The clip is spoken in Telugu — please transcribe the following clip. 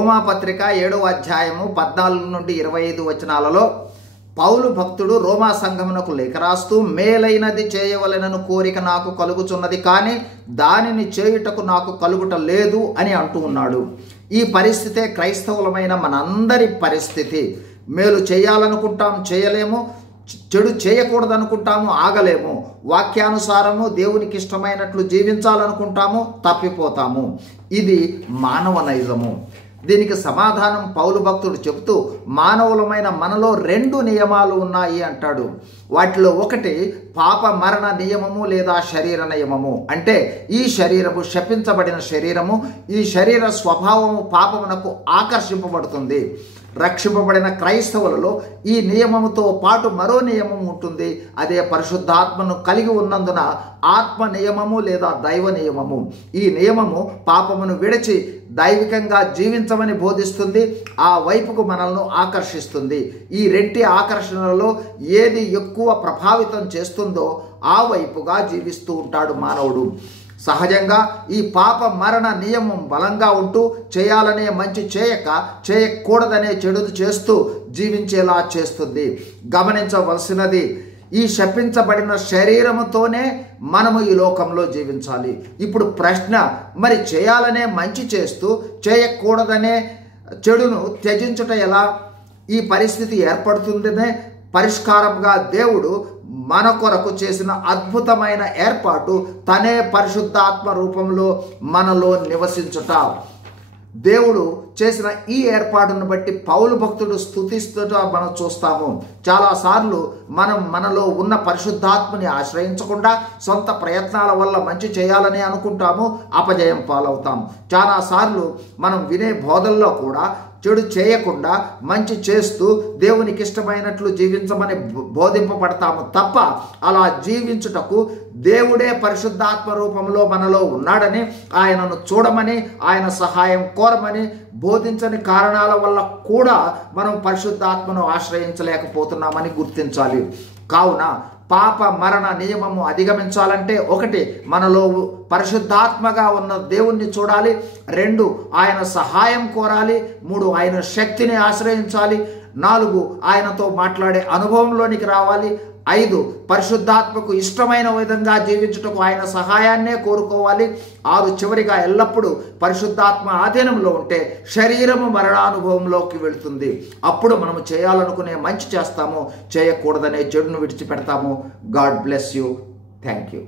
రోమాపత్రిక 7వ అధ్యాయము 14 నుండి 25 వచనాలలో పౌలు భక్తుడు రోమా సంఘమునకు లేఖ రాస్తూ, మేలైనది చేయవలెనను కోరిక నాకు కలుగుచున్నది, కానీ దానిని చేయుటకు నాకు కలుగుట లేదు అని అంటూ ఉన్నాడు. ఈ పరిస్థితే క్రైస్తవులమైన మనందరి పరిస్థితి. మేలు చేయాలనుకుంటాం, చేయలేము. చెడు చేయకూడదనుకుంటాము, ఆగలేము. వాక్యానుసారము దేవునికి ఇష్టమైనట్లు జీవించాలనుకుంటాము, తప్పిపోతాము. ఇది మానవ నైజము. దీనికి సమాధానం పౌలు భక్తుడు చెబుతూ, మానవులమైన మనలో 2 నియమాలు ఉన్నాయి అంటాడు. వాటిలో ఒకటి పాప మరణ నియమము లేదా శరీర నియమము. అంటే ఈ శరీరము శపించబడిన శరీరము, ఈ శరీర స్వభావము పాపమునకు ఆకర్షింపబడుతుంది. రక్షింపబడిన క్రైస్తవులలో ఈ నియమముతో పాటు మరో నియమం ఉంటుంది. అదే పరిశుద్ధాత్మను కలిగి ఉన్నందున ఆత్మ నియమము లేదా దైవ నియమము. ఈ నియమము పాపమును విడిచి దైవికంగా జీవించమని బోధిస్తుంది, ఆ వైపుకు మనల్ని ఆకర్షిస్తుంది. ఈ రెంటి ఆకర్షణలో ఏది ఎక్కువ ప్రభావితం చేస్తుందో ఆ వైపుగా జీవిస్తూ ఉంటాడు మానవుడు. సహజంగా ఈ పాప మరణ నియమం బలంగా ఉంటూ చేయాలనే మంచి చేయకూడదనే చెడును చేస్తూ జీవించేలా చేస్తుంది. గమనించవలసినది, ఈ శపించబడిన శరీరముతోనే మనము ఈ లోకంలో జీవించాలి. ఇప్పుడు ప్రశ్న, మరి చేయాలనే మంచి చేస్తూ చేయకూడదనే చెడును త్యజించుట ఎలా? ఈ పరిస్థితి ఏర్పడుతుందనే పరిష్కారంగా దేవుడు మన కొరకు చేసిన అద్భుతమైన ఏర్పాటు తనే పరిశుద్ధాత్మ రూపంలో మనలో నివసించుట. దేవుడు చేసిన ఈ ఏర్పాటును బట్టి పౌలు భక్తుడు స్తుతిస్తుట మనం చూస్తాము. చాలాసార్లు మనలో ఉన్న పరిశుద్ధాత్మని ఆశ్రయించకుండా సొంత ప్రయత్నాల వల్ల మంచి చేయాలని అనుకుంటాము, అపజయం పాలవుతాం. చాలాసార్లు మనం వినే బోధల్లో కూడా చెడు చేయకుండా మంచి చేస్తూ దేవునికి ఇష్టమైనట్లు జీవించమని బోధింపబడతాము తప్ప, అలా జీవించుటకు దేవుడే పరిశుద్ధాత్మ రూపంలో మనలో ఉన్నాడని, ఆయనను చూడమని, ఆయన సహాయం కోరమని బోధించని కారణాల వల్ల కూడా మనం పరిశుద్ధాత్మను ఆశ్రయించలేకపోతున్నామని గుర్తించాలి. కావున పాప మరణ నియమము అధిగమించాలంటే, 1 మనలో పరిశుద్ధాత్మగా ఉన్న దేవుణ్ణి చూడాలి, 2 ఆయన సహాయం కోరాలి, 3 ఆయన శక్తిని ఆశ్రయించాలి, 4 ఆయనతో మాట్లాడే అనుభవంలోనికి రావాలి, 5 పరిశుద్ధాత్మకు ఇష్టమైన విధంగా జీవించుటకు ఆయన సహాయాన్నే కోరుకోవాలి, 6 చివరిగా ఎల్లప్పుడూ పరిశుద్ధాత్మ ఆధీనంలో ఉంటే శరీరము మరణానుభవంలోకి వెళుతుంది. అప్పుడు మనము చేయాలనుకునే మంచి చేస్తాము, చేయకూడదనే చెడును విడిచిపెడతాము. God bless you. Thank you.